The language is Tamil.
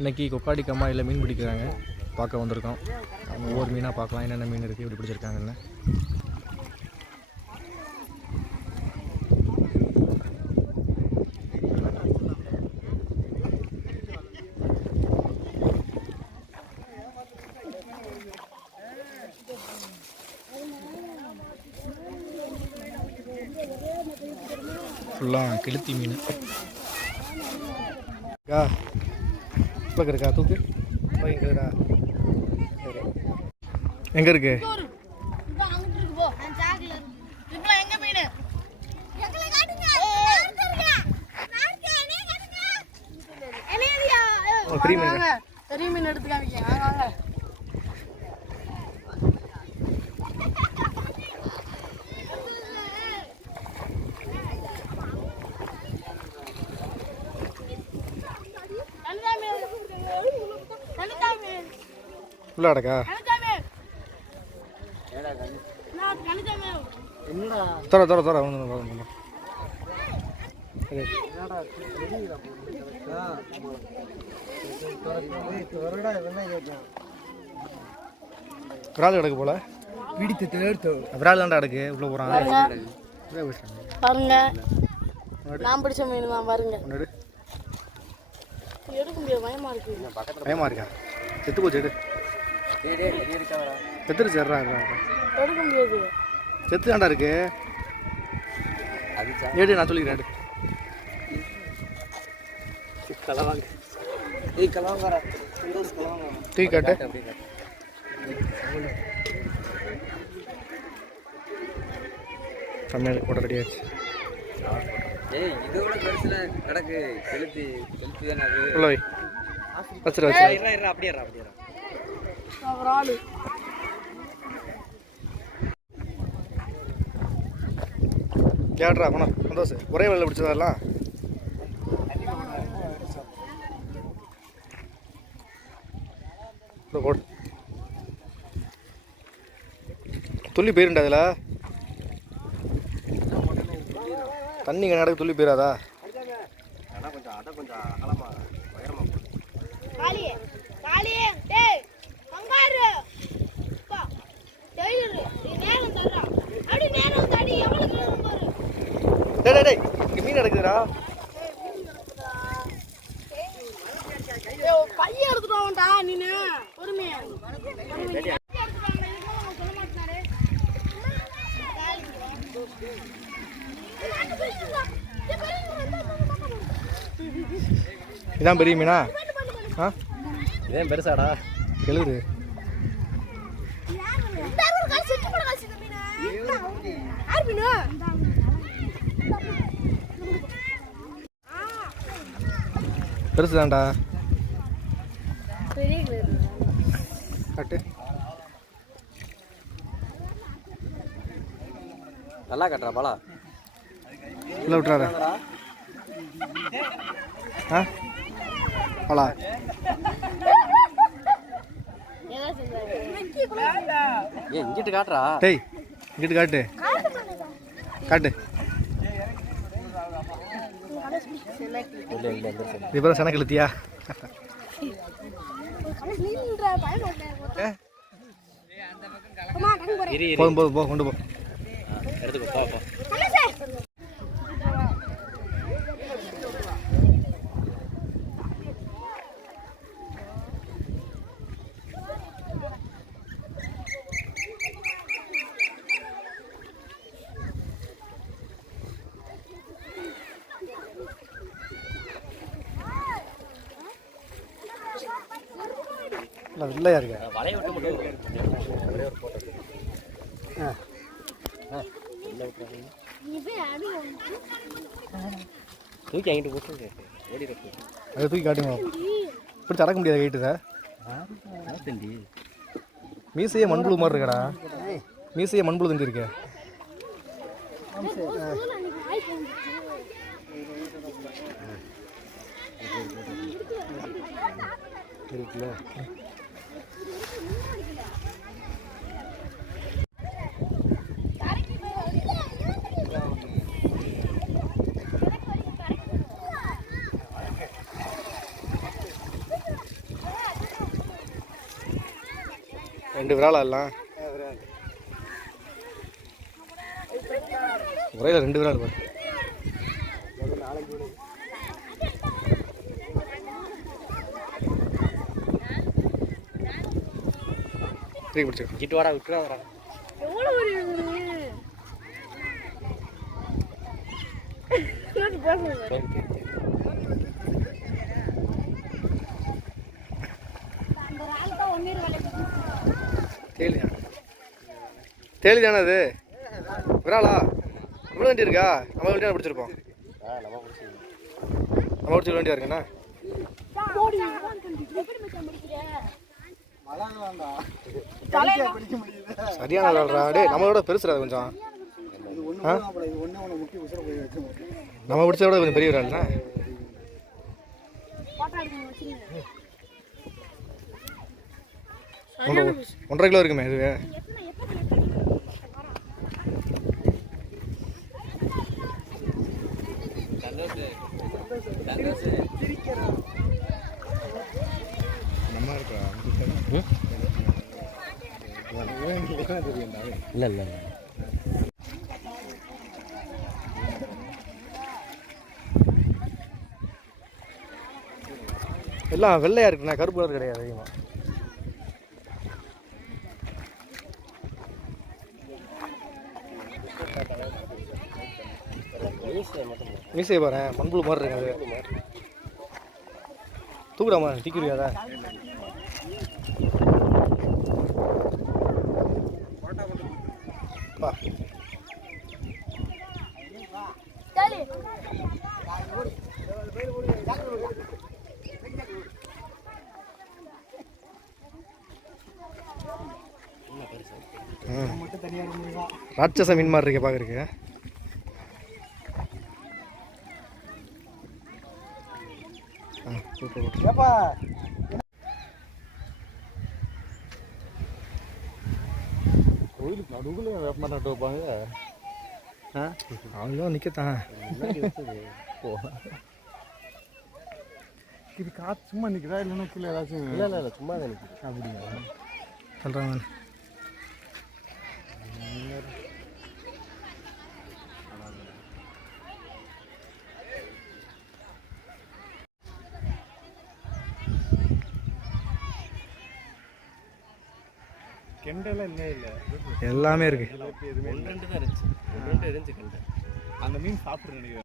இன்றைக்கி கொக்காடி கம்மாயில் மீன் பிடிக்கிறாங்க. பார்க்க வந்திருக்கோம். ஒவ்வொரு மீனாக பார்க்கலாம். என்னென்ன மீன் இருக்குது இப்படி பிடிச்சிருக்காங்கன்னு. ஃபுல்லாக கெளுத்தி மீன். இருக்கா? தூக்கு. இப்போ எங்கே இருக்கா? எங்கே இருக்கு? இப்போ அங்கிட்டு இருக்கு போ நான் சாக்குல இருக்கு இப்போ எங்க மீன் எங்களை காட்டுங்க ஓ, பெரிய மீன் பெரிய மீன் எடுத்து காமிக்க வாங்க வாங்க கனிதா மீன். கனிதா மீன். மீன். தர தர தர வந்து. விரால் கிடக்கு போல? பிடித்து தேர்த்து. விரால் தாண்டா கிடக்கு உள்ளே போகிறான் பாருங்க. நான் பிடிச்ச மீன் தான் பாருங்க. எடுக்க முடியாது பயமா இருக்கு. பயமா இருக்கா? செத்து போச்சு எடு. செத்துரு சேர்றா எடுக்க முடியாது. செத்து தாண்டா இருக்கு. ஏடு நான் சொல்லிக்கிறேன் எடு. ஏய் கலவாங்கற தூக்கி காட்டு. தமிழ் போட்ட ரெடி ஆச்சு ஏய் இது கூட பெருசுல கிடக்கு. செலுத்தி செலுத்தி தானே அது. வச்சிரு வச்சிரு. அப்படியே அப்படியே. ஒரு ஆளு கேட்ரா பணம் சந்தோஷ் ஒரே வேலை பிடிச்சதெல்லாம். போடு. துள்ளி போயிருண்டா அதில் தண்ணி நடக்கு துள்ளி போயிடாதா காளி காளி டேய் பங்காரு டேய் டேய் இங்கே மீன் நடக்குதுடா பையன் எடுத்துட்டு வாடா நீனு பொறுமையா. இதான் பெரிய மீனா? ஆ? இதே பெருசாடா? எழுது இந்த மீனு. யார் மீனு? பெருசு தான்டா. காட்டு. நல்லா கட்டுறா பாலா இல்லை விட்றாத ஆ? செஞ்சாரு. ஏய் இங்கிட்டு காட்டுறா. டேய் இங்கிட்டு காட்டு. காட்டு. பேர் சன கழுத்தியா போதும் போதும் போ கொண்டு போ. எடுத்துக்கோ பா பா அண்ணா சார். இல்லை இல்லையா இருக்க வலைய விட்டு மட்டும் ஒரே ஒரு போட்டோ நீ போய் அடி வாங்கு. தூக்கி அங்கிட்டு போட்டு இருக்கு. அதை தூக்கி காட்டுங்க. இப்படி அடக்க முடியாது கைட்டு சார் தண்டி மீசையே மண்புழு மாதிரி இருக்கடா. மீசையே மண்புழு தண்டி இருக்க. இருக்குல்ல. ரெண்டு விராலா எல்லாம் ஒரே ரெண்டு விரால் பாரு. தூக்கி பிடிச்சிக்கோ கிட்டு வாடா விட்டுறாதடா எவ்வளவு ஒரு இது? கேட்டு பேசுங்க. அந்த ரால் தான் ஒன்னீர் வேலைக்கு தேலியா தேலி தானே அது விராலா இவ்வளோ வண்டி இருக்கா? நம்ம வண்டியாக பிடிச்சிருப்போம். நம்ம பிடிச்சிருக்க வண்டியா இருக்குண்ணா? சரியான விளாட்றா. டேய் நம்மளோட பெருசுடா கொஞ்சம். நம்ம பிடிச்சத விட கொஞ்சம் பெரிய விரால்ண்ணா ஒன்றரை ஒன்றரை கிலோ இருக்குமே இது எத்தனை எத்தனை நம்ம இருக்கா இல்லை இல்லை எல்லாம் வெள்ளையா இருக்குண்ணா கருப்பு கலர் கிடையாது அதிகமாக மீசையை பாரு மண்புழு மாதிரி இருக்கு அது? தூக்குடாமா தூக்கிடுவியாதா வா. ராட்சச மீன் மாதிரி இருக்கு பார்க்குறக்கு கோயிலுக்கு நடுவில் வேப்ப மரம் நட்டு வைப்பாங்க அவங்களும் நிற்கத்தான் இது காற்று சும்மா நிற்குதா இல்லைன்னா கீழே ஏதாச்சும் இல்லை இல்லை இல்லை சும்மா தான் நிற்குது அப்படிங்களா சொல்கிறாங்க கெண்டெல்லாம் இல்லை இல்லை. எல்லாமே இருக்கு. எதுவுமே ஒன்று ரெண்டு தான் இருந்துச்சு. ரெண்டு இருந்துச்சு கண்டு. அந்த மீன் சாப்பிட்ரு நினைக்கிறேன்.